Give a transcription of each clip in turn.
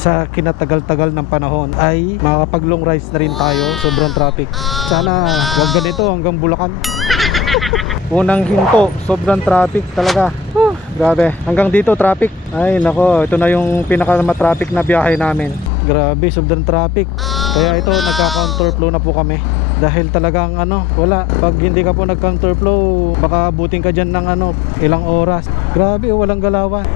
sa kinatagal-tagal ng panahon ay makakapag long rides na rin tayo. Sobrang traffic. Sana wag ganito hanggang Bulacan. Unang hinto, sobrang traffic talaga. Grabe, hanggang dito traffic. Ay nako, ito na yung pinaka-traffic na biyahe namin. Grabe, sobrang traffic. Kaya ito, nagka-counterflow na po kami. Dahil talagang wala. Pag hindi ka po nag-counterflow, baka abutin ka dyan ng ilang oras. Grabe, walang galawan.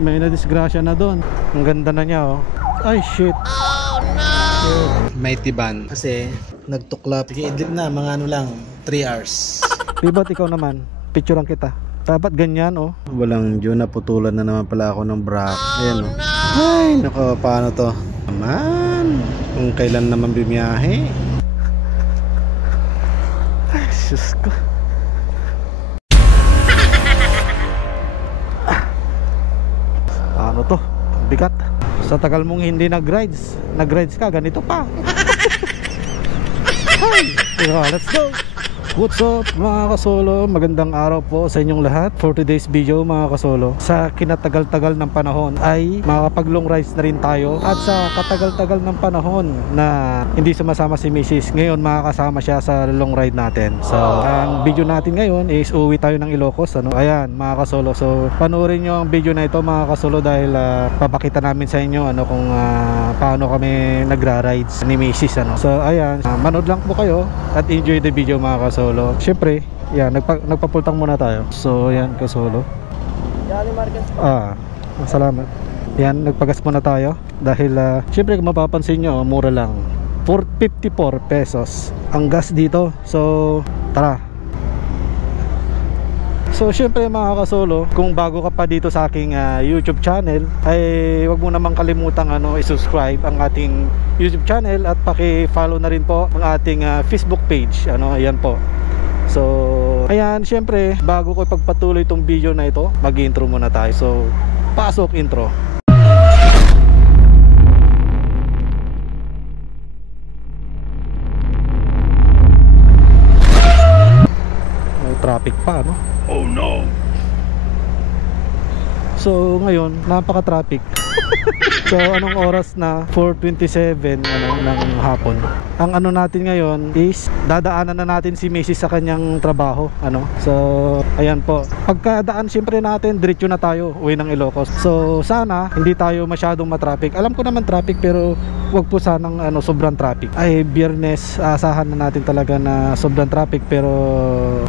May na-disgrasya na doon. Ang ganda na niya, oh. Ay, shit. Oh, no! May tiban. Kasi, nagtuklap. Iidlip na, mga lang, 3 hours. Diba't ikaw naman, picturean kita. Dapat ganyan, oh. Walang dyan, naputulan na naman pala ako ng brak. Ayan, oh. Ay, nako, paano to? Naman, kung kailan naman bumiyahe. Ay, sus ko. Ano to? Bigat. Sa tagal mong hindi nag-rides ka, ganito pa. Hey, let's go. What's up mga kasolo? Magandang araw po sa inyong lahat. For today's video mga kasolo, sa kinatagal-tagal ng panahon ay makakapag long rides na rin tayo. At sa katagal-tagal ng panahon na hindi sumasama si Mrs. Ngayon makakasama siya sa long ride natin. So ang video natin ngayon is uwi tayo ng Ilocos, Ayan mga kasolo. So panoorin nyo ang video na ito mga kasolo dahil papakita namin sa inyo kung paano kami nagra-rides ni Mrs. So ayan, manood lang po kayo at enjoy the video mga kasolo. Siyempre, yan, nagpapultang muna tayo. So, yan, kasolo. Salamat. Yan, nagpagas muna tayo. Dahil, siyempre, kung mapapansin nyo, mura lang. 454 pesos ang gas dito. So, tara. So, siyempre mga kasolo, kung bago ka pa dito sa aking YouTube channel, ay wag mo namang kalimutang i-subscribe ang ating YouTube channel at paki-follow na rin po ang ating Facebook page. Ayan po. So, ayan, siyempre, bago ko pagpatuloy itong video na ito, mag-intro muna tayo. So, pasok intro. May traffic pa, Oh no! So, ngayon, napaka-traffic. So, anong oras na? 4:27 ng hapon. Ang natin ngayon is dadaanan na natin si Mrs. sa kanyang trabaho, So, ayan po. Pagkadaan siyempre natin, diretso na tayo uwi ng Ilocos. So, sana hindi tayo masyadong matraffic. Alam ko naman traffic pero wag po sanang sobrang traffic. Ay, Biyernes, asahan na natin talaga na sobrang traffic pero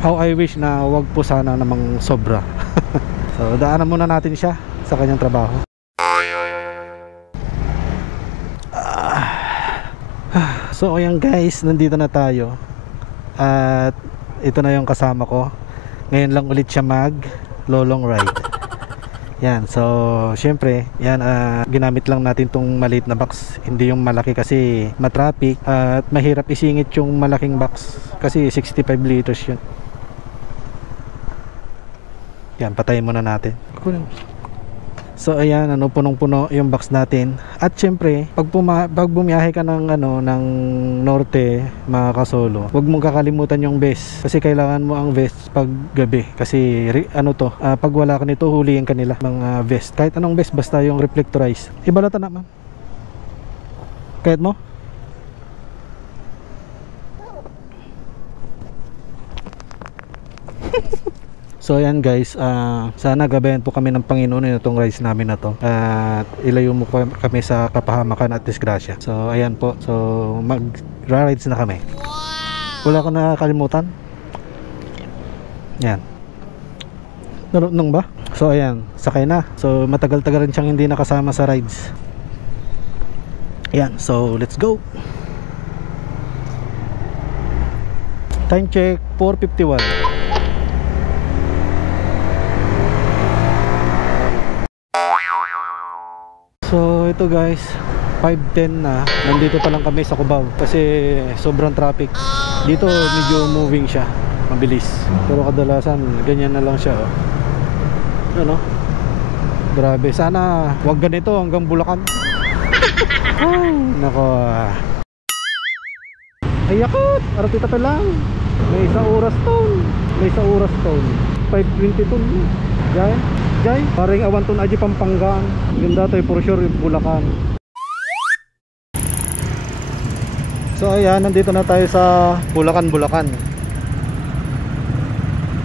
how I wish na wag po sana namang sobra. So, daanan muna natin siya sa kanyang trabaho. So ayan guys, nandito na tayo. At ito na yung kasama ko. Ngayon lang ulit siya mag lolong ride. Yan, so syempre, yan, ginamit lang natin tong maliit na box. Hindi yung malaki kasi matraffic at mahirap isingit yung malaking box kasi 65 liters yun. Yan, patayin muna natin. So ayan, punong-puno yung box natin. At syempre, pag bumiyahe ka ng ng norte, mga kasolo, huwag mong kakalimutan yung vest. Kasi kailangan mo ang vest pag gabi. Kasi pag wala ka nito, huliin ka nila mga vest. Kahit anong vest, basta yung reflectorized. Ibalatan naman. Kahit mo? So ayan guys, sana gabayan po kami ng Panginoon itong rides namin na to. At ilayo mo kami sa kapahamakan at disgrasya. So ayan po, so mag-rides na kami. Wala ko nakakalimutan. Yan. Nung ba? So ayan, sakay na. So matagal-tagal rin siyang hindi nakasama sa rides. Ayan, so let's go. Time check, 4:51. So ito guys, 5:10 na. Nandito pa lang kami sa Cubao kasi sobrang traffic. Dito medyo moving siya, mabilis. Pero kadalasan ganyan na lang siya, Grabe, sana wag ganito hanggang Bulacan. Ay, nako. Ay yakot, aratita pa lang. May isa oras town. 5:22. Diyan. Jay, paring awanton aji Pampanga. Ganda to for sure yung Bulacan. So ayan, nandito na tayo sa Bulacan.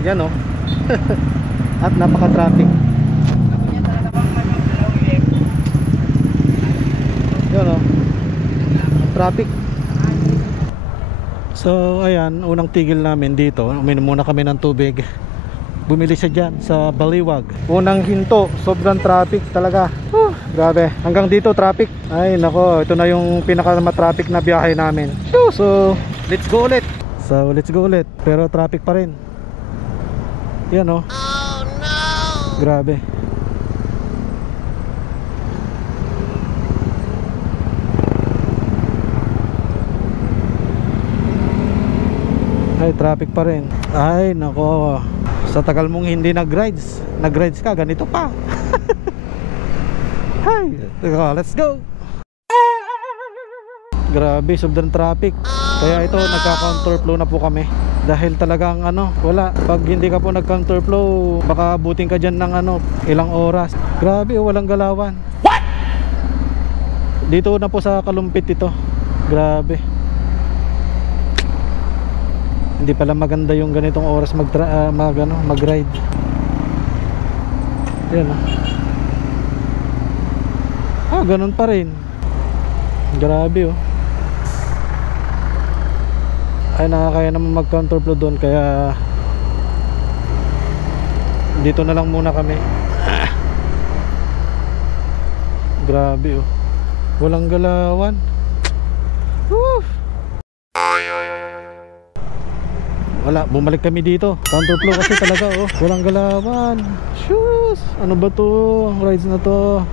Yan oh. At napaka-traffic. Yan oh. Traffic. So ayan, unang tigil namin dito. Uminom muna kami ng tubig. Bumili siya dyan sa Baliwag. Unang hinto, sobrang traffic talaga. Grabe, hanggang dito traffic. Ay nako, ito na yung pinaka-traffic na biyahe namin. So let's go ulit. Pero traffic pa rin. Yan oh. Oh no. Grabe. Ay, traffic pa rin. Ay, nako. Sa tagal mong hindi nag-rides ka, ganito pa. Hay, let's go. Grabe, sobrang traffic. Kaya ito, nagka-counterflow na po kami. Dahil talagang wala. Pag hindi ka po nag-counterflow, baka abutin ka dyan ng ilang oras. Grabe, walang galawan. What? Dito na po sa Kalumpit ito. Grabe. Hindi pala maganda yung ganitong oras mag-ride. Yan oh. Ganun pa rin. Grabe oh. Ay, nakakaya naman mag-counterflow doon, kaya dito na lang muna kami. Grabe oh. Walang galawan. Woo! Wala, bumalik kami dito. Counterflow kasi talaga oh. Walang galawan. Shoes! Ano ba to? Rides na to.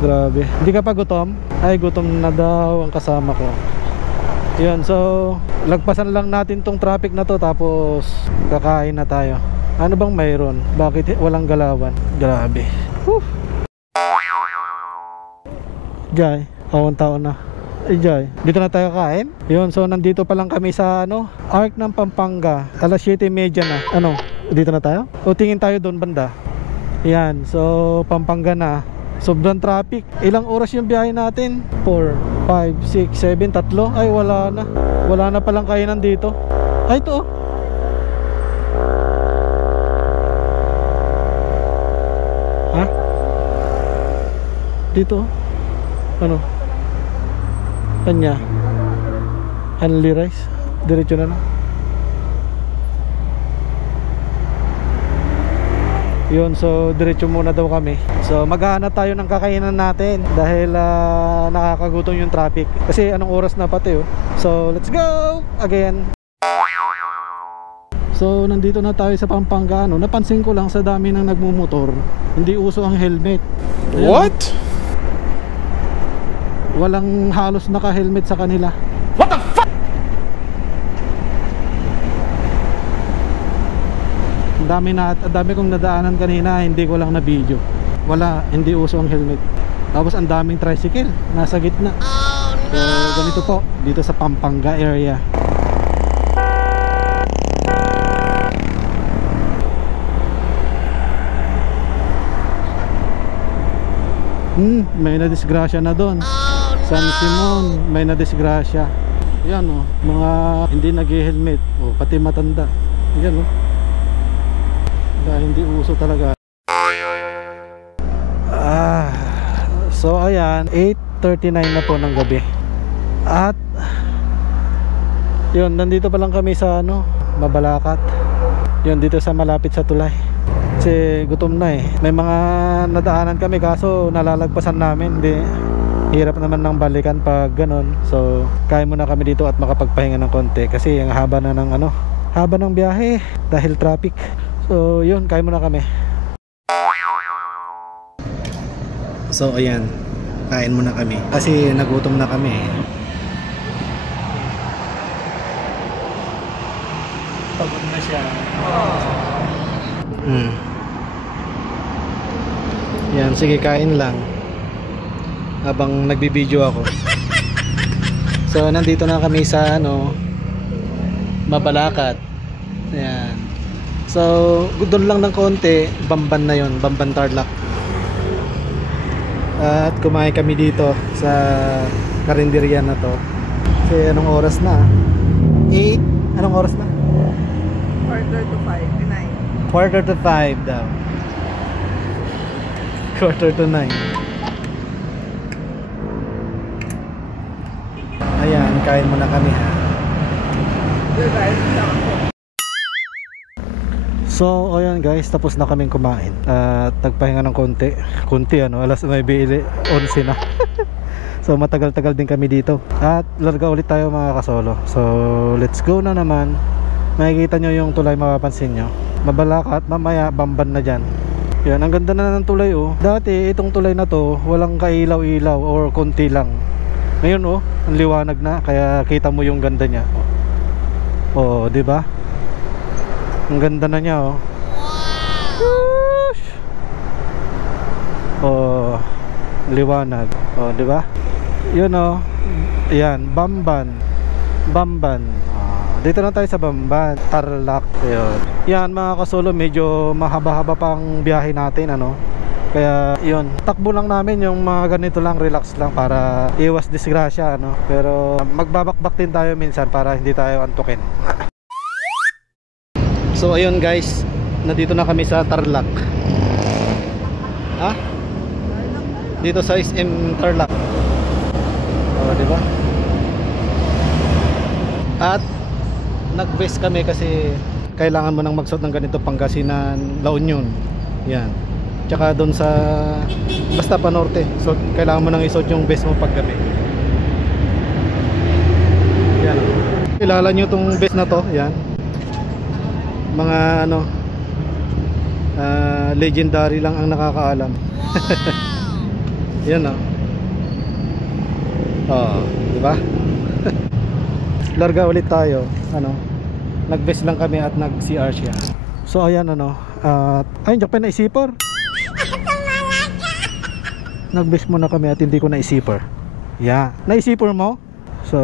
Grabe. Hindi ka pa gutom? Ay, gutom na daw ang kasama ko. Yun, so lagpasan lang natin tong traffic na to, tapos kakain na tayo. Ano bang mayroon? Bakit walang galawan? Grabe. Whew. Jay, awang taon na. Jay, dito na tayo kain. Yun, so nandito pa lang kami sa Arc ng Pampanga. Alas 7:30 na. Dito na tayo? O tingin tayo doon banda. Yan, so Pampanga na. Sobrang traffic. Ilang oras yung biyahe natin? 4, 5, 6, 7, tatlo. Ay, wala na. Wala na palang kainan dito. Ay, ito oh. Ha? Dito oh. Ano? Kanya Hanli rice. Diretso na lang. Yun, so diretso muna daw kami. So maghahanap tayo ng kakainan natin dahil nakakagutom yung traffic. Kasi anong oras na pati oh. So let's go again. So nandito na tayo sa Pampanga. Napansin ko lang sa dami ng nagmumotor, hindi uso ang helmet. Ayan. What? Walang halos naka-helmet sa kanila. What the fuck? Dami kong nadaanan kanina, hindi ko lang na video. Wala, hindi uso ang helmet. Tapos ang daming tricycle nasa gitna. Oh, no. So ganito po dito sa Pampanga area. May nadisgrasya na doon. Oh, no. San Simon, may nadisgrasya. Yan oh, mga hindi nag-helmet, oh, pati matanda. Yan oh. Hindi uso talaga. So ayan, 8:39 na po ng gabi. At yun, nandito pa lang kami sa Mabalacat. Yun, dito sa malapit sa tulay. Kasi gutom na eh. May mga nadaanan kami kaso nalalagpasan namin. Hindi, hirap naman ng balikan pag ganon. So kaya muna kami dito at makapagpahinga ng konti. Kasi ang haba na ng haba ng biyahe dahil traffic. So yun, kain muna kami. So ayan, kain muna kami kasi nagutom na kami. Pagod na siya. Yan, sige, kain lang habang nagbibideo ako. So nandito na kami sa Mabalacat. Ayan. So doon lang ng konti, Bamban na yon, Bamban Tarlac. At kumain kami dito sa karinderya na to. Kasi anong oras na? 8? Anong oras na? Quarter to 5, 9. Quarter to 5 daw. Quarter to 9. Ayan, kain muna kami ha. So, ayan guys, tapos na kaming kumain. At nagpahinga ng konti. Kunti ano, alas 9:11 na. So, matagal-tagal din kami dito. At larga ulit tayo mga kasolo. So, let's go na naman. Makikita nyo yung tulay, mapapansin nyo. Mabalakat, mamaya Bamban na dyan. Yan, ang ganda na ng tulay oh. Dati, itong tulay na to, walang kailaw-ilaw or konti lang. Ngayon oh, ang liwanag na, kaya kita mo yung ganda niya. Oh, di ba? Ang ganda na niya oh. Oh, liwanag. Oh, di ba? Yun oh. Yan, Bamban. Bamban. Dito na tayo sa Bamban, Tarlac. Ayun. Yan mga kasolo, medyo mahaba-haba pang biyahe natin ano. Kaya yun, takbo lang namin yung mga ganito lang, relax lang para iwas disgrasya ano. Pero magbabakbak din tayo minsan para hindi tayo antukin. So ayun guys, nandito na kami sa Tarlac. Ha? Dito sa SM Tarlac. Oh, di ba? At nag-vest kami kasi kailangan mo nang magsuot ng ganito Pangasinan, La Union. Yan. Tsaka doon sa basta pa norte. So kailangan mo nang isuot yung vest mo pag gabi. Yan. Kilala niyo tong vest na to, yan. Mga ano legendary lang ang nakakaalam. Yan oh. Oh, di ba? Larga ulit tayo. Ano? Nag-vest lang kami at nag-CR siya. So ayan ano, ayun diyan pa na isipor. Nag-vest muna kami at hindi ko na isipor. Yeah, naisipor mo? So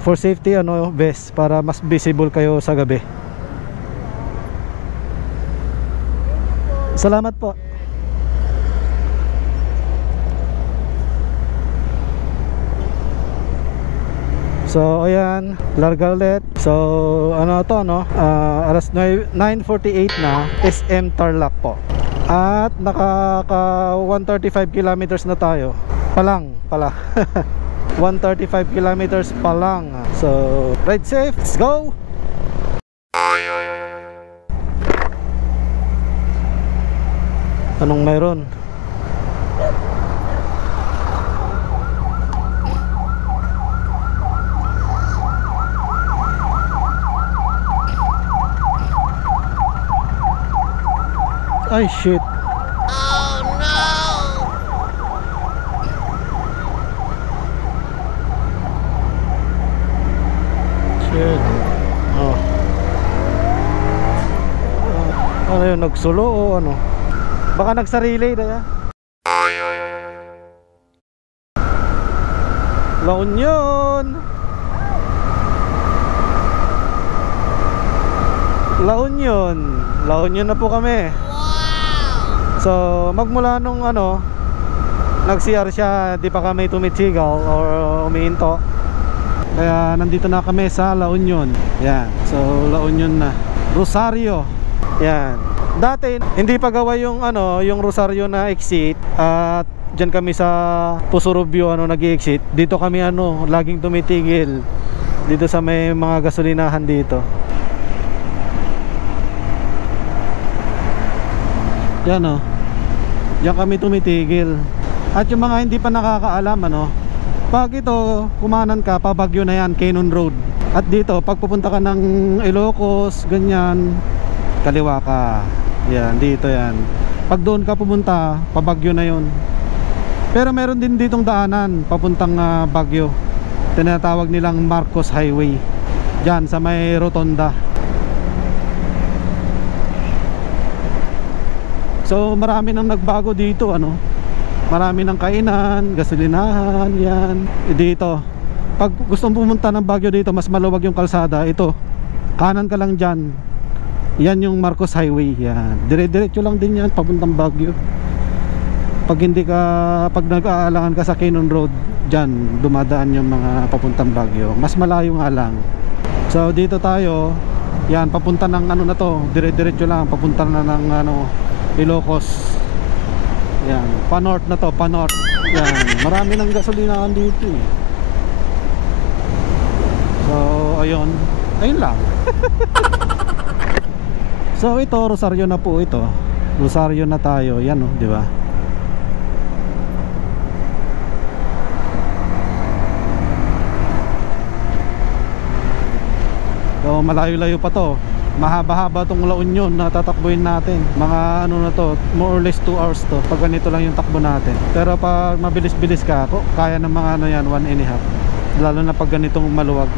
for safety ano, vest para mas visible kayo sa gabi. Salamat po. So ayan, larga ulit. So ano to no, alas 9:48 na, SM Tarlac po. At nakaka 135 kilometers na tayo. Palang pala. 135 kilometers pa lang. So ride safe, let's go. Anong mayroon? Ay shit. Oh no. Shit. Oh. Ano yun, nagsulo o ano? Baka nagsarili na. La Union. La Union. La Union na po kami. So magmula nung ano, nag-CR siya, di pa kami tumitigaw or umihinto. Kaya nandito na kami sa La Union. Yan. So La Union na. Rosario. Yan. Dati hindi pa gawa yung ano, yung Rosario na exit at diyan kami sa Pusurubio ano nag-exit. Dito kami ano, laging tumitigil dito sa may mga gasolinahan dito. Yan oh. Diyan kami tumitigil. At yung mga hindi pa nakakaalam ano, pag ito kumanan ka, pabagyo na yan, Cannon Road. At dito pag pupunta ka ng Ilocos, ganyan, kaliwa ka. Yan, dito yan. Pag doon ka pumunta, pabagyo na yun. Pero meron din ditong daanan papuntang Baguio. Tinatawag nilang Marcos Highway. Diyan sa may rotonda. So marami nang nagbago dito ano. Marami ng kainan, gasolinahan, yan. Dito, pag gustong pumunta ng Baguio dito, mas maluwag yung kalsada. Ito, kanan ka lang dyan. Yan yung Marcos Highway. Yan. Dire-diretso lang din yan papuntang Baguio. Pag nag-aalangan ka sa Cannon Road, dyan dumadaan yung mga papuntang Baguio. Mas malayo nga lang. So dito tayo, yan papunta ng ano na to, dire-diretso lang papunta na ng ano, Ilocos. Yan, pa-north na to, pa-north. Yan, marami ng gasolinahan dito eh. So ayun lang. So ito, Rosario na po ito. Rosario na tayo, yan oh, di ba? So malayo-layo pa to. Mahaba-haba tong La Union na tatakbuhin natin. Mga ano na to, more or less 2 hours to. Pag ganito lang yung takbo natin. Pero pag mabilis-bilis ka, kaya ng mga ano yan, 1.5. Lalo na pag ganitong maluwag.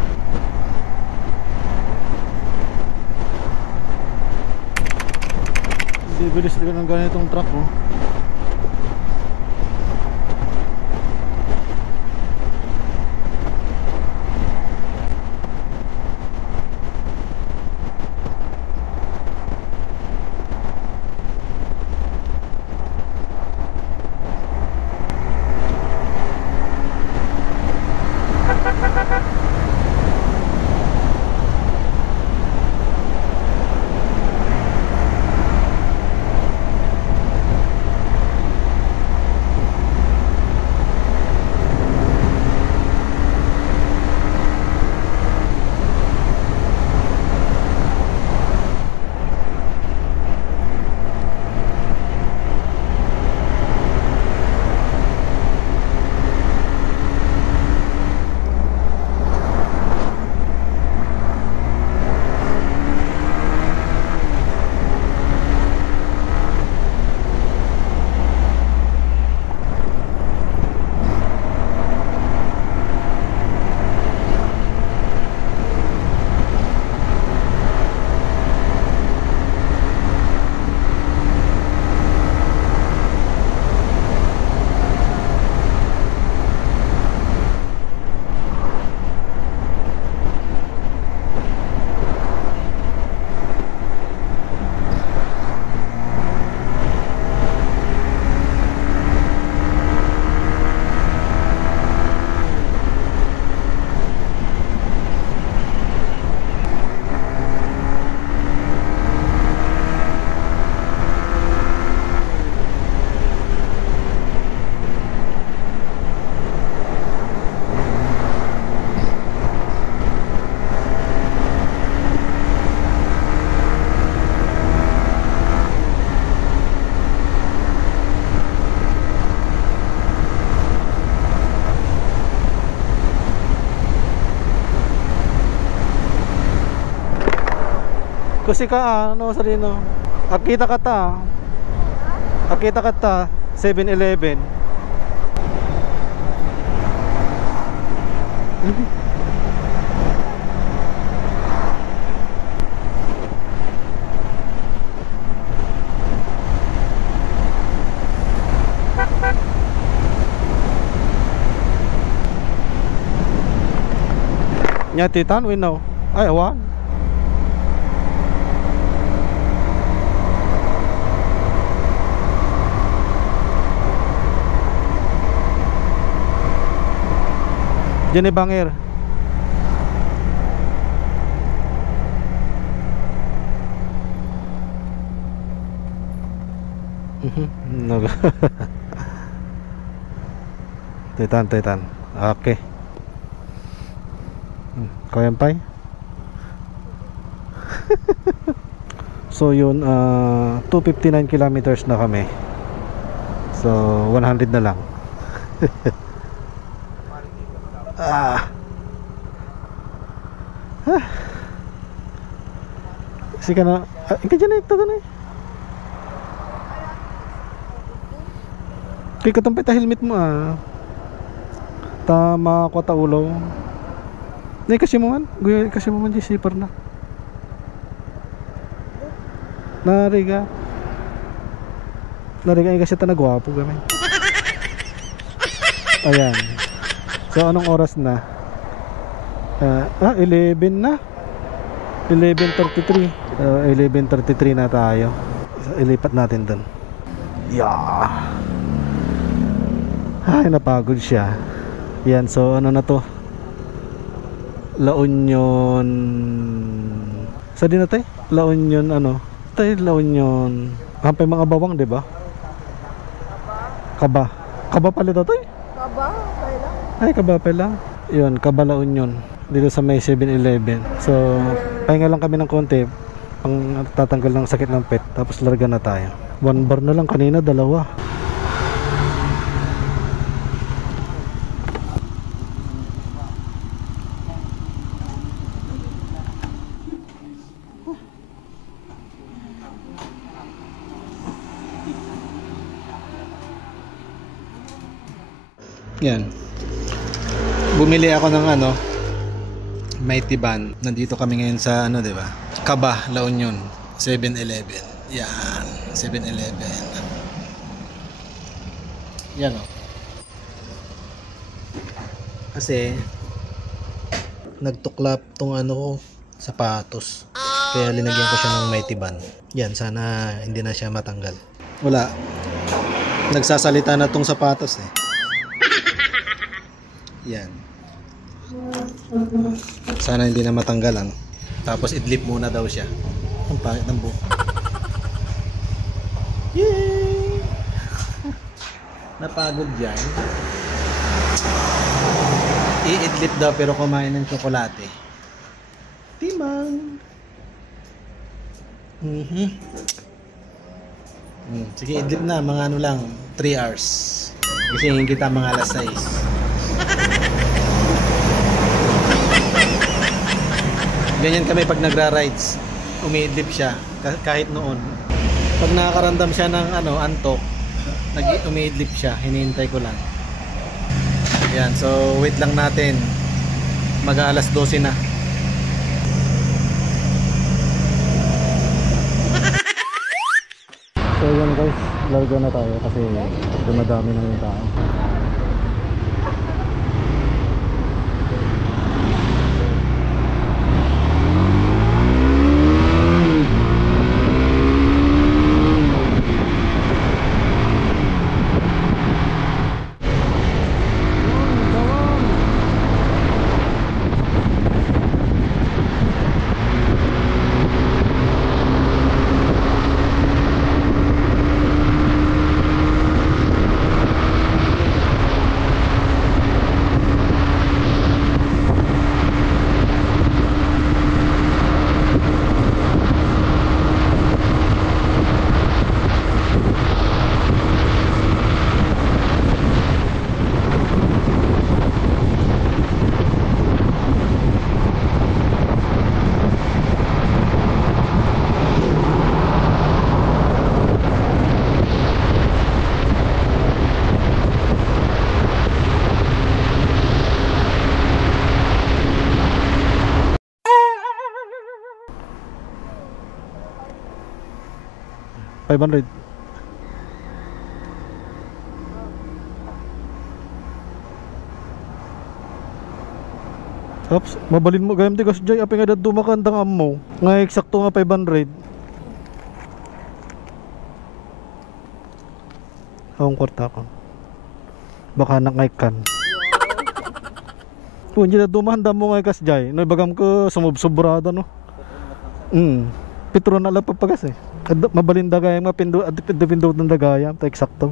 Hindi bilis din ng ganitong truck oh. Kasi ka ano sa rino. Akita kata 7-Eleven. Nya titan we know. Ay awan. Jenny Bangir. No. Titan. Okay. Kayampay. So yun, 259 kilometers na kami. So 100 na lang. Kasi ka na ika dyan ito ka na kaya katampay ta helmet mo tama ko ta ulo na kasi mo man di sipar na nariga kasi ta nagwapo gamay. Ayan. So anong oras na? 11 na 11:33. 11:33 na tayo. So, ilipat natin dun. Yeah. Ay, napagod siya. Yan, so ano na to? La Union. Sa din na tayo? La Union ano? Tayo La Union. Hampay mga bawang, di ba? Kaba. Kaba pala to tayo? Kaba, okay lang. Ay, Kaba pala. Yun, Kaba La Union. Dito sa may 7-Eleven. So, pahinga lang kami ng konti. Pang tatanggal ng sakit ng pet. Tapos larga na tayo. 1 bar na lang, kanina 2. Yan. Bumili ako ng Mighty Ban. Nandito kami ngayon sa di ba? Kaba, La Union, 7-Eleven. Yan, 7-Eleven. Yan Kasi nagtuklap tong sapatos. Kaya linagyan ko siya ng Mighty Ban. Yan, sana hindi na siya matanggal. Wala. Nagsasalita na tong sapatos Yan. Sana hindi na matanggalan. Tapos idlip muna daw siya. Ang pangit ng buhok. Yay! Napagod yan. I-idlip daw pero kumain ng tsokolate. Timang. Sige, idlip na. Mga lang. 3 hours. Kasi hindi kita mga alas 6. Ganyan kami pag nagra-rides. Umiidlip siya kahit noon. Pag nakakaramdam siya ng antok, umiidlip siya. Hinihintay ko lang. Yan, so wait lang natin. Mag-aalas 12 na. So yan guys, largo na tayo kasi dumadami na yung tao. $500. Oops, mabalin mo gayam tigas jay api nga dumakandang ammo. Nga eksakto nga 500. Hawang kwarta ko. Baka nakaikan. Kung hindi na dumahanda mo nga ikas jay, no bagam ko sumubsobrada no. Petro na lang papagas mabalinda gayam nga pindot ng dagayam ta eksakto.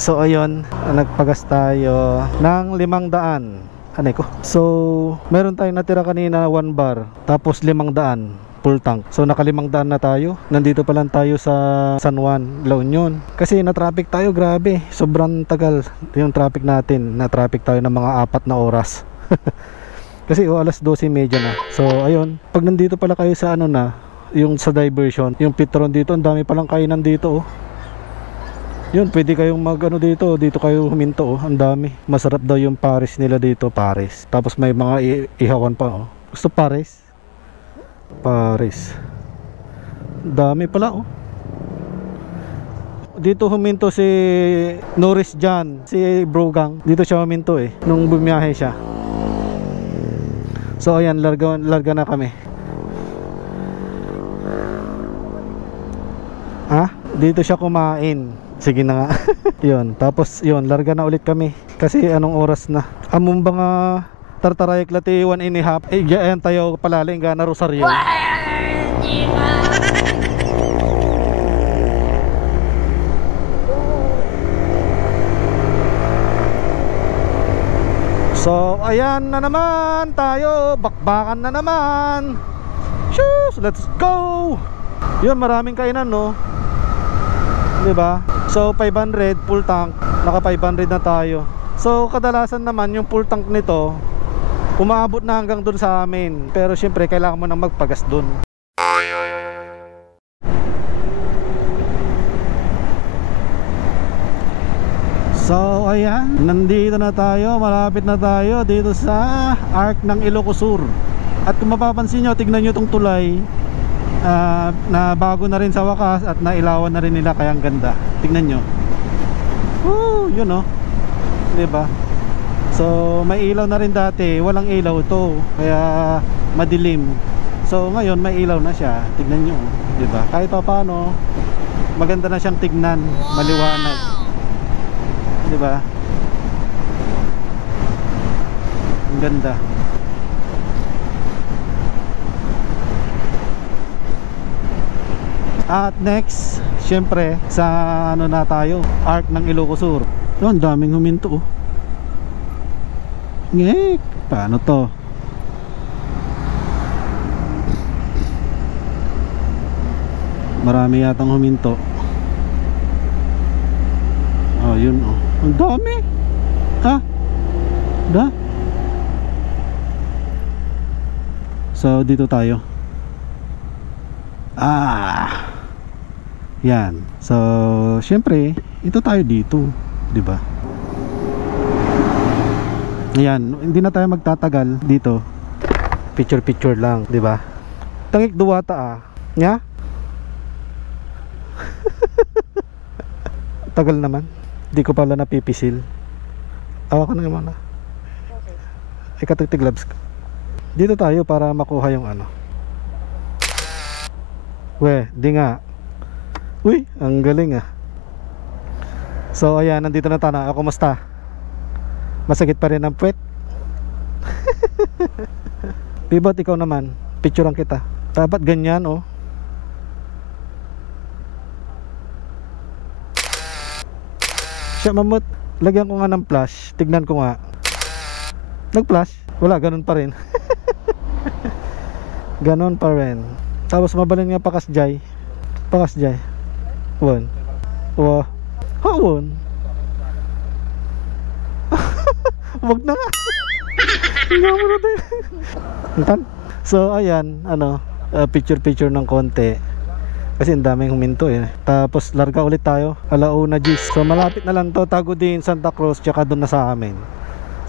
So ayun, nagpagas tayo ng 500. Anay ko. So meron tayong natira kanina 1 bar, tapos 500 full tank. So naka 500 na tayo. Nandito pa lang tayo sa San Juan, La Union. Kasi na-traffic tayo, grabe. Sobrang tagal yung traffic natin. Na-traffic tayo ng mga 4 na oras. Kasi alas 12:30 na. So ayun, pag nandito pala kayo sa yung sa diversion, yung Petron dito, ang dami palang kainan dito Yun, pwede kayong dito kayo huminto ang dami. Masarap daw yung Paris nila dito, Paris. Tapos may mga ihawan pa Gusto Paris? Paris. Dami pala Dito huminto si Norris John, si Brogang. Dito siya huminto nung bumiyahe siya. So ayan, larga na kami. Ha? Dito siya kumain. Sige na nga. Yun, tapos yun, larga na ulit kami. Kasi anong oras na? Among mga tartarayek lati 1.5. Ayan tayo palaling ga na Rosario. So ayan na naman tayo, bakbakan na naman. Shoes, let's go. Yun, maraming kainan, no? 'Di ba? So 500 full tank, naka 500 na tayo. So kadalasan naman yung full tank nito umaabot na hanggang dun sa amin. Pero syempre kailangan mo nang magpagas dun. So ayan, nandito na tayo, malapit na tayo dito sa Arc ng Ilocos Sur. At kung mapapansin nyo, tignan nyo itong tulay na bago na rin sa wakas at nailawan na rin nila, kaya ang ganda. Tignan nyo. Woo, yun o, diba? So may ilaw na rin dati, walang ilaw to, kaya madilim. So ngayon may ilaw na siya, tignan nyo, diba? Kahit pa paano, maganda na siyang tignan, maliwanag, diba? Ang ganda. At next, syempre sa ano na tayo, Arc ng Ilocos Sur. Oh, ang daming huminto, oh. Ngek, paano to? Marami yatang huminto. Oh, yun, oh. Ang dami. Ha? Da? So dito tayo. Yan. So syempre ito tayo dito, 'di ba? Ayan, hindi na tayo magtatagal dito. Picture lang, 'di ba? Tangik duwata nya? Tagal naman. Di ko pala napipisil. Awa ka na naman na. Ikatigtig gloves. Dito tayo para makuha yung ano. We, di nga. Uy, ang galing ah. So ayan, nandito na tayo. Kumusta? Masakit pa rin ang puwet. Pibot, ikaw naman. Picturean kita. Dapat ganyan, oh. Siya, mamut, lagyan ko nga ng flash. Tignan ko nga. Nag-flash? Wala, ganun pa rin. Ganun pa rin. Tapos mabalin nga pakasjay. Pakasjay. Won. Wah. Hawon. Wag na nga. Tingnan mo na tayo. So ayan, ano, picture ng konti. Kasi ang daming huminto eh. Tapos larga ulit tayo, alauna G's. So malapit na lang to, Tagudin, Santa Cruz, tsaka doon na sa amin.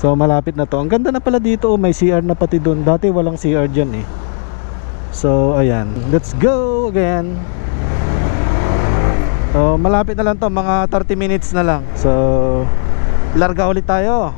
So malapit na to. Ang ganda na pala dito, may CR na pati doon. Dati walang CR dyan eh. So ayan, let's go again. So malapit na lang to, mga 30 minutes na lang. So larga ulit tayo.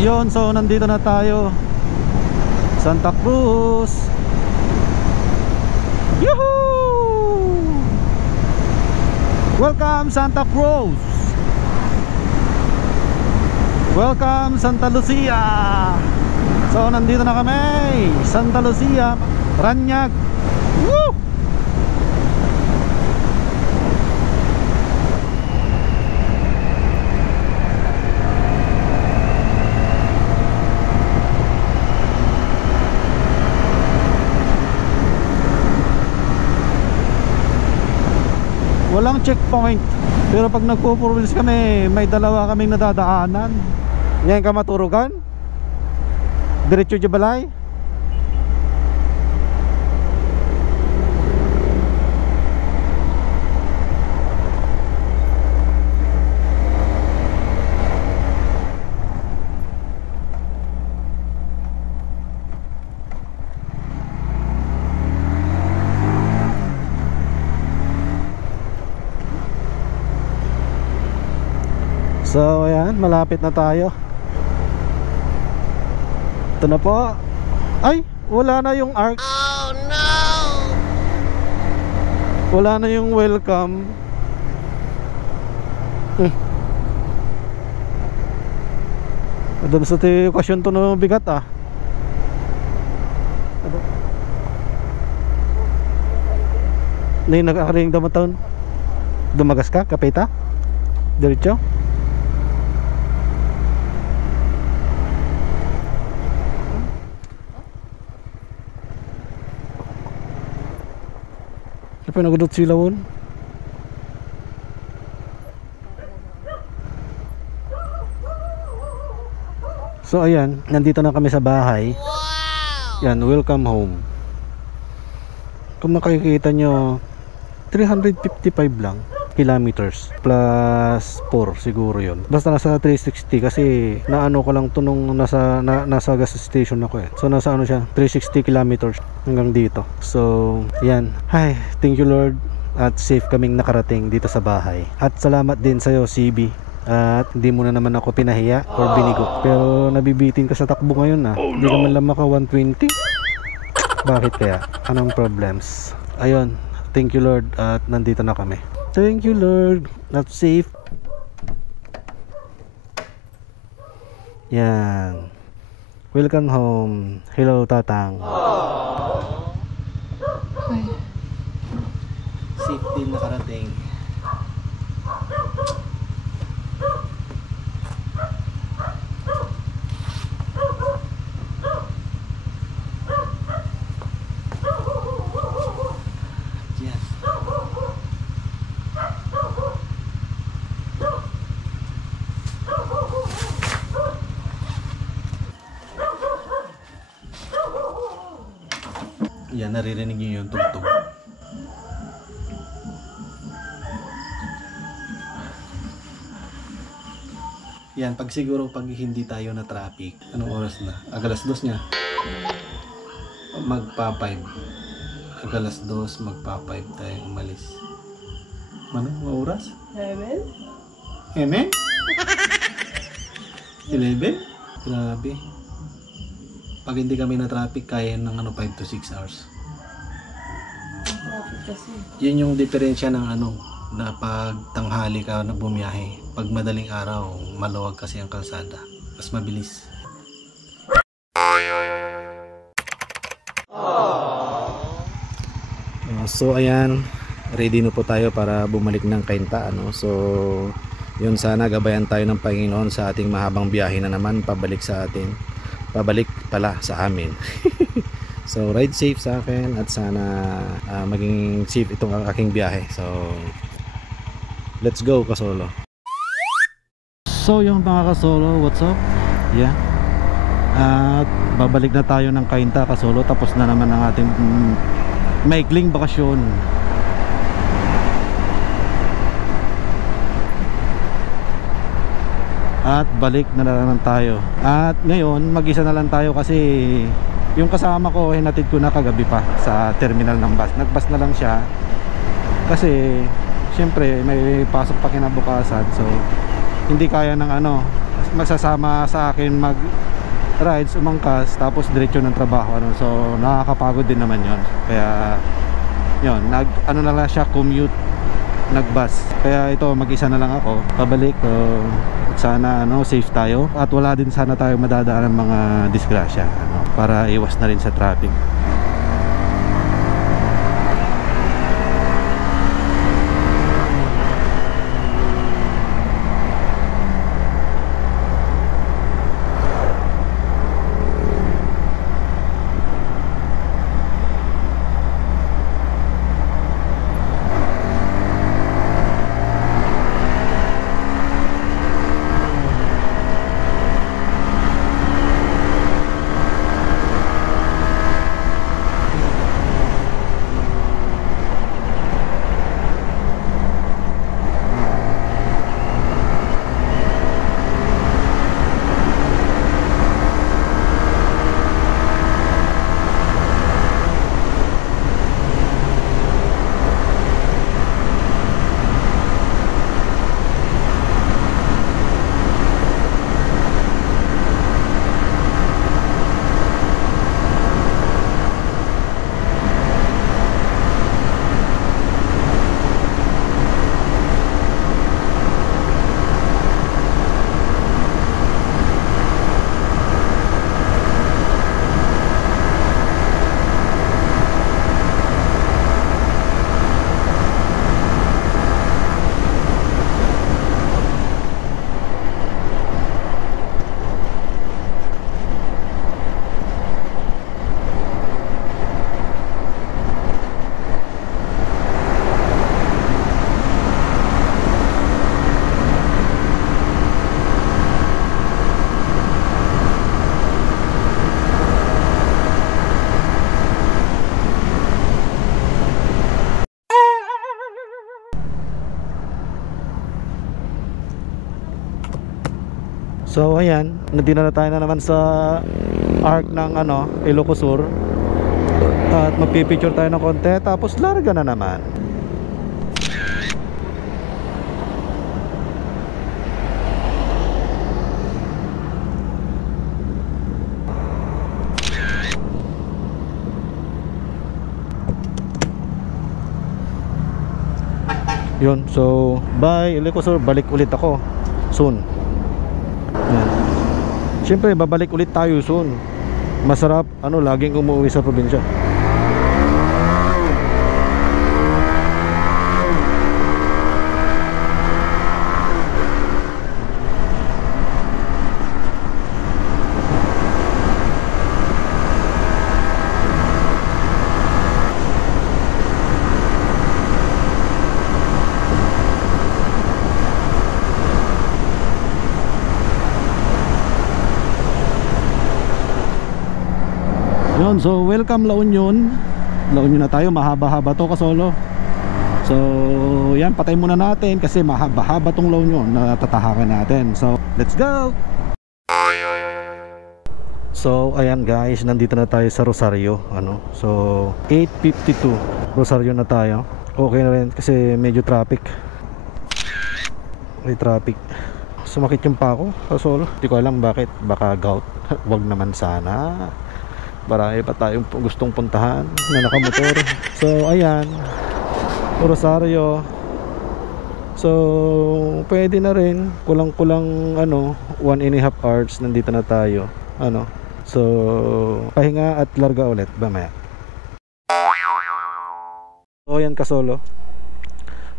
Yun, so nandito na tayo, Santa Cruz. Yuhuu! Welcome Santa Cruz. Welcome Santa Lucia. So nandito na kami, Santa Lucia, Ranyag. Woo! Walang checkpoint, pero pag nagpo-4-wheels kami, may dalawa kaming nadadaanan. Ngayon ka maturugan? Diretso Jabalay? So ayan, malapit na tayo. Ito na po. Ay, wala na yung arc. Oh no! Wala na yung welcome. Doon sa okasyon to na bigat ah. Na yung nakakaring damataon. Dumagas ka, kapita? Diretso? Apa nagodot sila won? So ayan, nandito na kami sa bahay. Yan, welcome home. Kung makikita nyo, 355 lang kilometers plus 4 siguro yon. Basta nasa 360 kasi naano ko lang to nung nasa gas station ako eh. So nasa ano siya, 360 kilometers hanggang dito. So yan, hi, thank you Lord at safe kaming nakarating dito sa bahay. At salamat din sa'yo CB, at hindi mo na naman ako pinahiya or binigo. Pero nabibitin ka sa takbo ngayon ah. Hindi ka man lang maka 120. Bakit kaya? Anong problems? Ayun, thank you Lord at nandito na kami. Thank you Lord, that's safe. Yan, welcome home. Hello Tatang. Safe din nakarating. Yan, naririnig niyo yung tugtog. Yan, pag siguro pag hindi tayo na traffic, anong oras na? Agalas 2 niya. Magpa 5. Agalas 2, magpa 5 tayo umalis. Ano? Mga oras? 11? 11? Grabe. Pag hindi kami na traffic, kaya ng 5 to 6 hours. Kasi. Yun yung diferensya ng na pag tanghali ka na bumiyahe. Pag madaling araw, maluwag kasi ang kalsada. Mas mabilis. So ayan, ready na po tayo para bumalik ng Cainta. So yun, sana gabayan tayo ng Panginoon sa ating mahabang biyahe na naman pabalik sa atin. Pabalik pala sa amin. So ride safe sa akin at sana maging safe itong aking biyahe. So let's go Kasolo. So yung mga Kasolo, what's up? Yeah. At babalik na tayo ng Cainta Kasolo. Tapos na naman ang ating maikling bakasyon. At balik na naman tayo. At ngayon mag-isa na lang tayo kasi yung kasama ko hinatid ko na kagabi pa sa terminal ng bus. Nagbus na lang siya kasi syempre may pasok pa kinabukasan. So hindi kaya ng masasama sa akin mag rides, umangkas tapos diretso ng trabaho. So nakakapagod din naman yon. Kaya yon, na lang siya, commute, nagbus. Kaya ito, mag-isa na lang ako pabalik. Sana safe tayo at wala din sana tayo madadaan ng mga disgrasya para iwas na rin sa traffic. So ayan, nandito na tayo na naman sa arc ng Ilocos Sur. At magpipicture tayo ng konti, tapos larga na naman. Yun, so bye Ilocos Sur, balik ulit ako soon. Yan. Siyempre babalik ulit tayo soon. Masarap laging umuwi sa probinsya. Yun, so welcome La Union. La Union na tayo, mahaba-haba to kasolo. So yan, patay muna natin kasi mahaba-haba tong La Union na tatahakan natin. So let's go. So ayan guys, nandito na tayo sa Rosario. So 8:52 Rosario na tayo. Okay na rin kasi medyo traffic. May traffic. Sumakit yung pa ako kasolo. Hindi ko alam bakit, baka gout. Wag naman sana. Marami pa tayong gustong puntahan na nakamotor. So ayan, Rosario. So pwede na rin. Kulang-kulang 1.5 hours nandito na tayo. So pahinga at larga ulit mamaya. So ayan kasolo,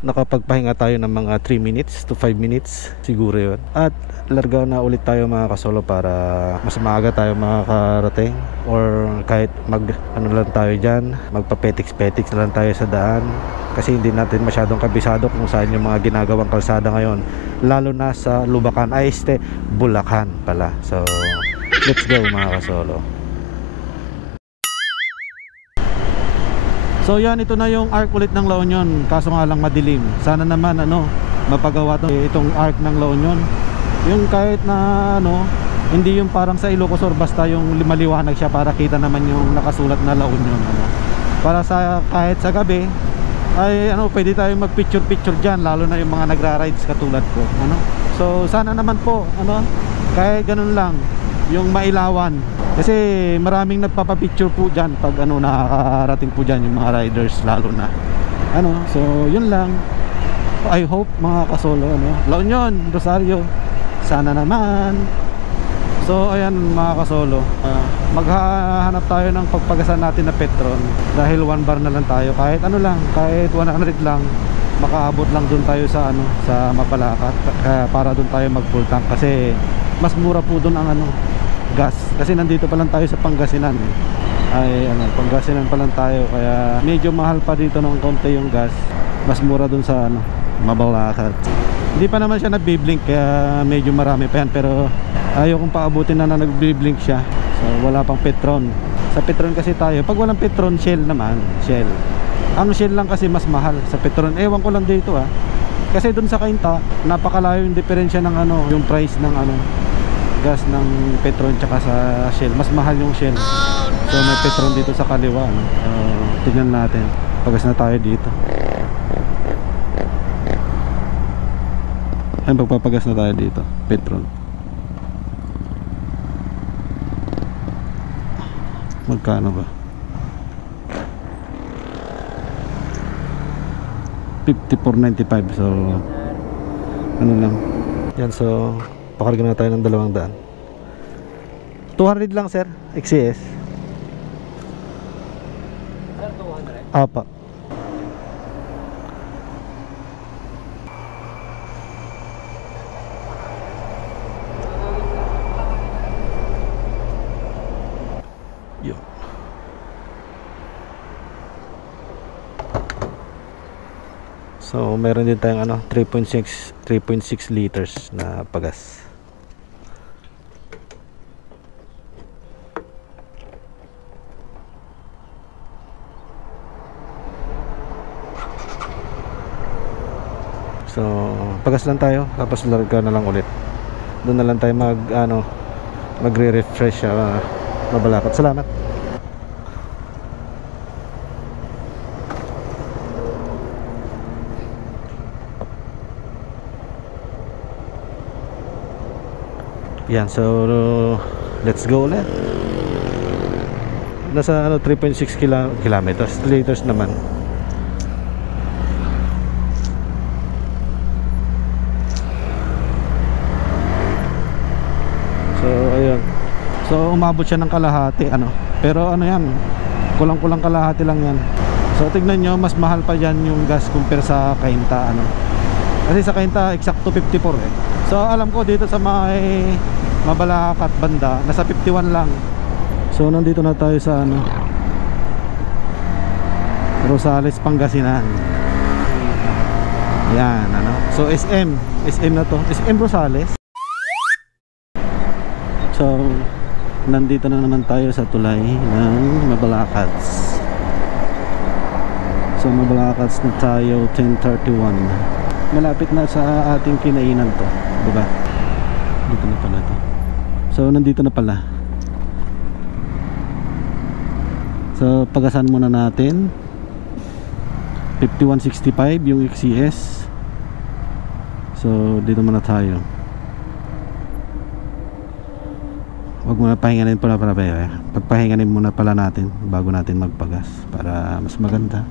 nakapagpahinga tayo ng mga 3 minutes to 5 minutes siguro yun. At larga na ulit tayo mga kasolo para mas maaga tayo makakarating. Or kahit lang tayo dyan, magpapetiks-petiks na lang tayo sa daan. Kasi hindi natin masyadong kabisado kung saan yung mga ginagawang kalsada ngayon. Lalo na sa Lubacan, Bulacan pala. So let's go mga kasolo. So yan, ito na yung arc ulit ng La Union. Kaso nga lang madilim. Sana naman mapagawa itong arc ng La Union. Yung kahit na hindi yung parang sa Ilocos Sur, basta yung maliwanag siya para kita naman yung nakasulat na La Union. Para sa kahit sa gabi ay pwede tayo mag picture dyan, lalo na yung mga nagra-rides katulad ko. So sana naman po kahit ganun lang yung mailawan. Kasi maraming nagpapapicture po dyan pag nakakarating po dyan yung mga riders, lalo na so yun lang. I hope mga kasolo La Union, Rosario, sana naman. So ayan mga kasolo, maghahanap tayo ng pagpagasan natin na Petron. Dahil 1 bar na lang tayo, kahit kahit 100 lang, makaabot lang dun tayo sa sa Mapalacat, para dun tayo mag full tank. Kasi mas mura po dun ang gas, kasi nandito pa lang tayo sa Pangasinan Pangasinan pa lang tayo, kaya medyo mahal pa dito ng konti yung gas. Mas mura dun sa Mapalacat. Hindi pa naman siya nagbi-blink, kaya medyo marami pa yan, pero ayaw kong paabutin na nagbi-blink siya. So wala pang Petron. Sa Petron kasi tayo, pag walang Petron, Shell naman, Shell. Ang Shell lang kasi mas mahal sa Petron. Ewan ko lang dito kasi dun sa Cainta, napakalayo yung diferensya ng yung price ng gas ng Petron tsaka sa Shell. Mas mahal yung Shell. So may Petron dito sa kaliwa. Tignan natin. Pagas na tayo dito. Ay, pagpapagas na tayo dito. Petron. Magkano ba? 54.95. So lang. Yan, so pakarga na tayo ng 200. 200 lang sir, XCS. Sir, 200? Apa. Yo. So meron din tayong 3.6 liters na pagas. So pagas lang tayo, tapos larga na lang ulit. doon na lang tayo magre-refresh sa Mabalacat. Salamat. Yan, so let's go ulit. Nasa 3.6 kilometers, 3 liters naman. So ayun. So umabot siya ng kalahati pero yan, kulang-kulang kalahati lang yan. So tignan nyo, mas mahal pa dyan yung gas compare sa Cainta kasi sa Cainta eksakto 54 eh. So alam ko dito sa may Mabalacat banda nasa 51 lang. So nandito na tayo sa Rosales, Pangasinan. Yan so SM na to, SM Rosales. So nandito na naman tayo sa tulay ng Mabalacats. So Mabalacats na tayo, 10:31. Malapit na sa ating kinainan to, diba? Dito na pala to. So nandito na pala. So pagasan muna natin 5165 yung XCS. So dito muna tayo. Huwag muna pahinganin pala pagpahinganin muna pala natin bago natin magpagas para mas maganda.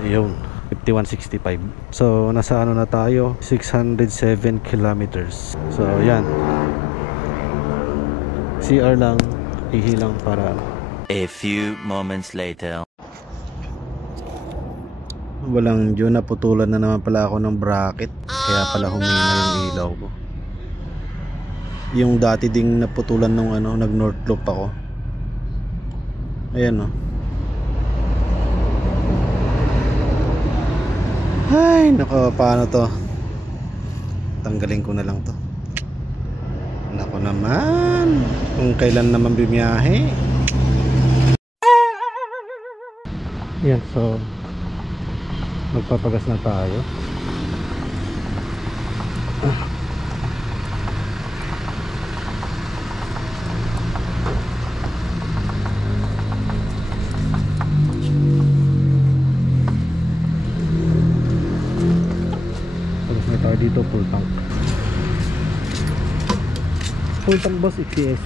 Yun 5165. So nasa na tayo, 607 kilometers. So yan, CR lang, ihilang para A few moments later. walang dyo, naputulan na naman pala ako ng bracket, kaya pala humina yung ilaw ko. Yung dati ding naputulan nung nag north loop ako. Ayan Ay nako, paano to? Tanggalin ko na lang to. Nako naman, kung kailan naman bumiyahe. Yan, so magpapagas na tayo. Pagas na tayo dito, full tank. Full tank boss, XCS.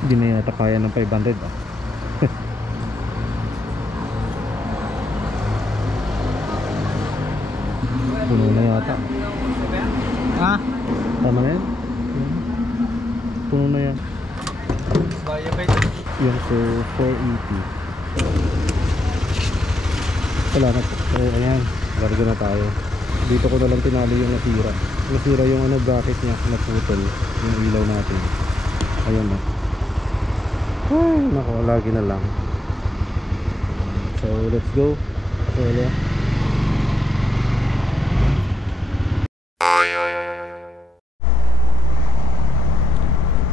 Hindi na yata kaya ng 500 puno na yata. Tama na yan, puno na yan. Yung so 480. Salamat. Ayan, larga na tayo. Dito ko na lang tinali yung nasira yung bracket niya, naputol yung ilaw natin. Ayun ay nako, lagi na lang. So let's go.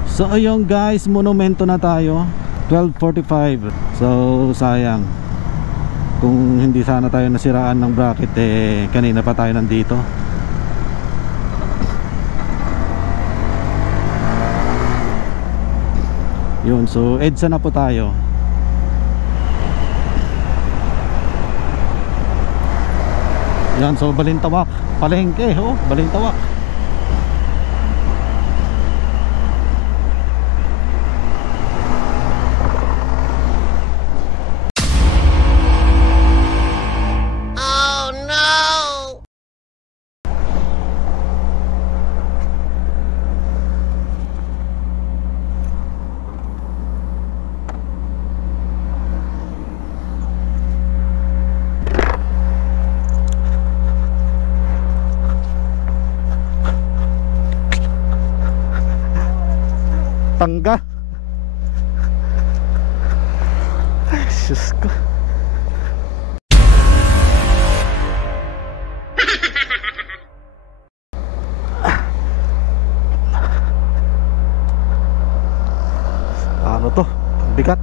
So ayun guys, monumento na tayo, 12:45. So sayang kung hindi sana tayo nasiraan ng bracket, kanina pa tayo nandito. Yun, so EDSA na po tayo. Yan, so Balintawak, palengke, Balintawak. Tangga. Ay, Diyos ko. Ano to? Bigat.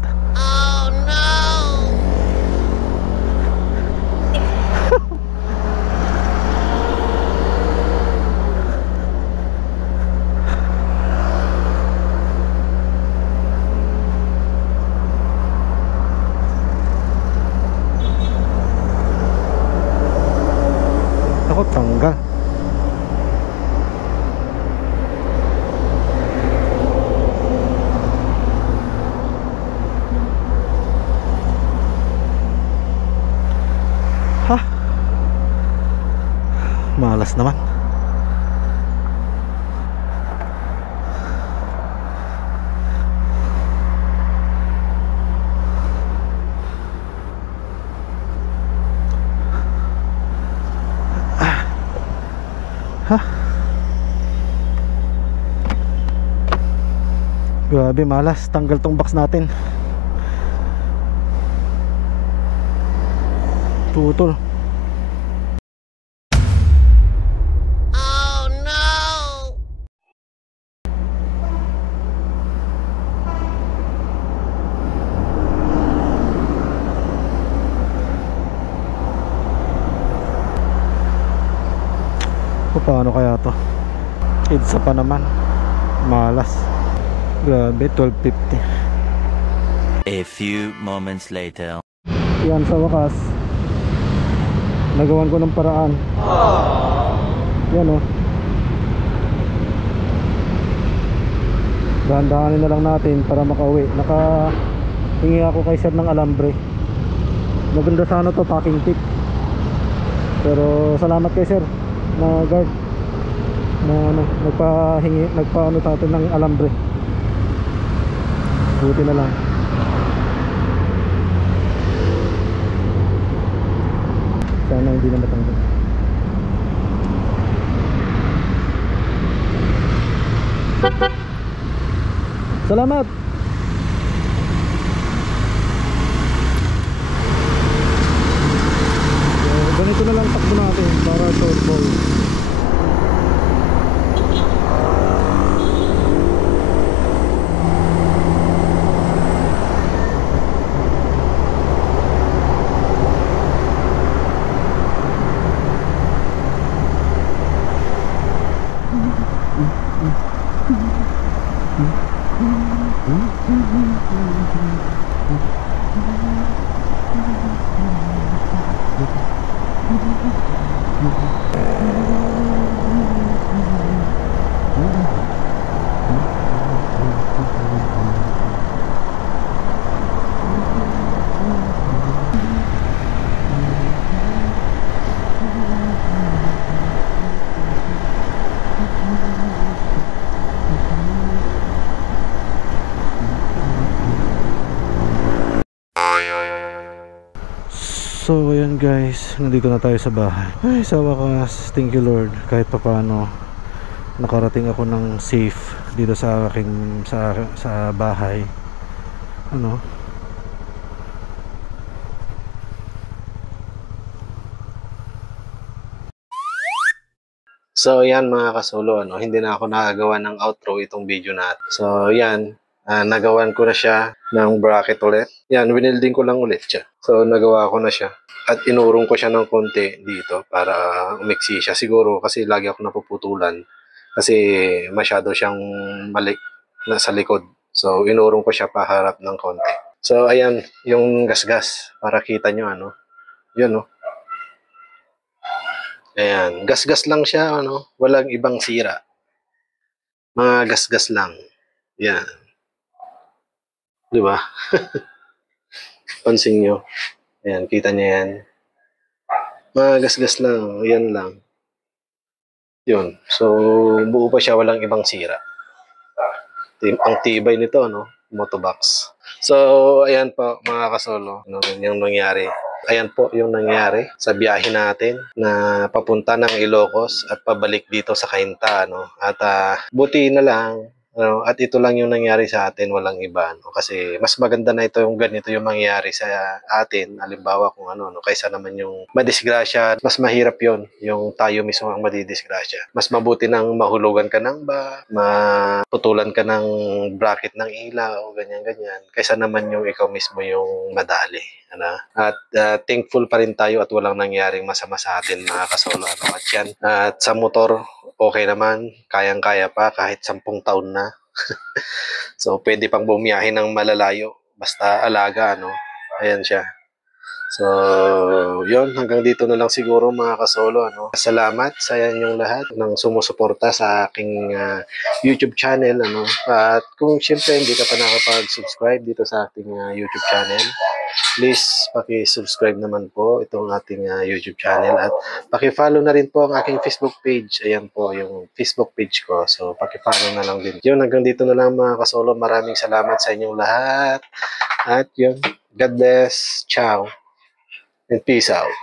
Ako, tanggal. Ha? Malas naman. Grabe, malas. Tanggal tong box natin. Tutol. O paano kaya to? Idsa pa naman. Malas. Grabe, 12.50. A few moments later. Yan, sa wakas nagawan ko ng paraan. Yan o. Dahan-dahanin na lang natin para makauwi. Nakahingi ako kay sir ng alambre. Maganda sana to, packing tip. Pero salamat kay sir na guard na nagpaano tatin ng alambre. Buti na lang. Sana hindi na matanggal. Salamat. Ganito na lang takbo natin para short ball. So ayan guys, nandito na tayo sa bahay. Ay, sa wakas, thank you Lord. Kahit papaano nakarating ako ng safe dito sa aking sa bahay. Ano? So yan mga kasolo, hindi na ako nakagawa ng outro itong video natin. So yan, nagawan ko na siya ng bracket ulit. Yan, winilding ko lang ulit siya. So nagawa ko na siya. At inurong ko siya ng konti dito para umiksi siya. Siguro kasi lagi ako napuputulan. Kasi masyado siyang malik nasa likod. So inurong ko siya paharap ng konti. So ayan, yung gasgas para kita nyo Yun Ayan, gasgas lang siya, walang ibang sira. Mga gasgas lang. Yan. Di ba? Pansin nyo. Ayan, kita niyo yan. Mga gasgas lang, yan lang. Yun. So, buo pa siya, walang ibang sira. Ang tibay nito, Motobox. So, ayan po, mga kasolo. Yung nangyari. Ayan po yung nangyari sa biyahe natin na papunta ng Ilocos at pabalik dito sa Cainta. At buti na lang Ano, at ito lang yung nangyari sa atin, walang iba, no? Kasi mas maganda na ito yung ganito yung mangyari sa atin, halimbawa kung ano, no? Kaysa naman yung madisgrasya, mas mahirap yon yung tayo mismo ang madidisgrasya. Mas mabuti nang mahulugan ka ng ba, maputulan ka ng bracket ng ilaw, ganyan-ganyan, kaysa naman yung ikaw mismo yung madali. Ano? At thankful pa rin tayo at walang nangyaring masama sa atin mga kasolo. Ano? At yan, at sa motor, okay naman, kayang-kaya pa kahit 10 taon na. So, pwede pang bumiyahe ng malalayo. Basta alaga, ano. Ayan siya. So, yun. Hanggang dito na lang siguro mga kasolo, ano. Salamat sa inyong lahat ng sumusuporta sa aking YouTube channel, ano. At kung siyempre hindi ka pa nakapag-subscribe dito sa ating YouTube channel, please paki-subscribe naman po itong ating YouTube channel at paki-follow na rin po ang aking Facebook page. Ayan po yung Facebook page ko. So paki-follow na lang din. Yun, hanggang dito na lang mga kasolo. Maraming salamat sa inyong lahat. At yun, God bless. Ciao. And peace out.